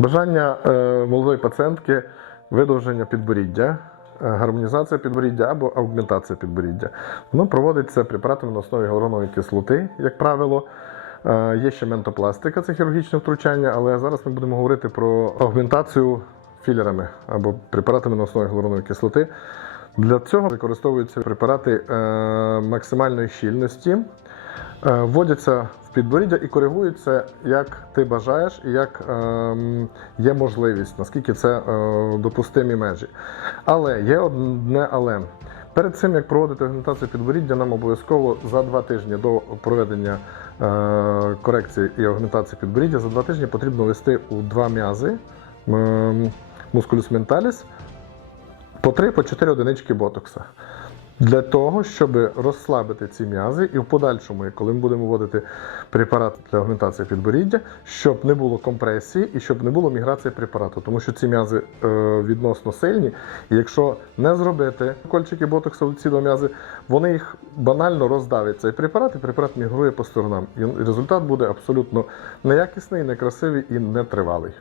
Бажання е, молодої пацієнтки видовження підборіддя, е, гармонізація підборіддя або аугментація підборіддя. Воно проводиться препаратами на основі гіалуронової кислоти, як правило. Е, Є ще ментопластика, це хірургічне втручання, але зараз ми будемо говорити про аугментацію філерами або препаратами на основі гіалуронової кислоти. Для цього використовуються препарати максимальної щільності, вводяться в підборіддя і коригуються, як ти бажаєш і як ем, є можливість, наскільки це е, допустимі межі. Але є одне але. Перед цим як проводити агментацію підборіддя, нам обов'язково за два тижні до проведення е, корекції і агментації підборіддя за два тижні потрібно ввести у два м'язи ем, мускулюс менталіс по 3 по 4 одинички ботокса. Для того, щоб розслабити ці м'язи, і в подальшому, коли ми будемо вводити препарат для агментації підборіддя, щоб не було компресії і щоб не було міграції препарату, тому що ці м'язи е, відносно сильні, і якщо не зробити кольчики ботокса в ці два м'язи, вони їх банально роздавить цей препарат, і препарат мігрує по сторонам. І результат буде абсолютно неякісний, некрасивий і нетривалий.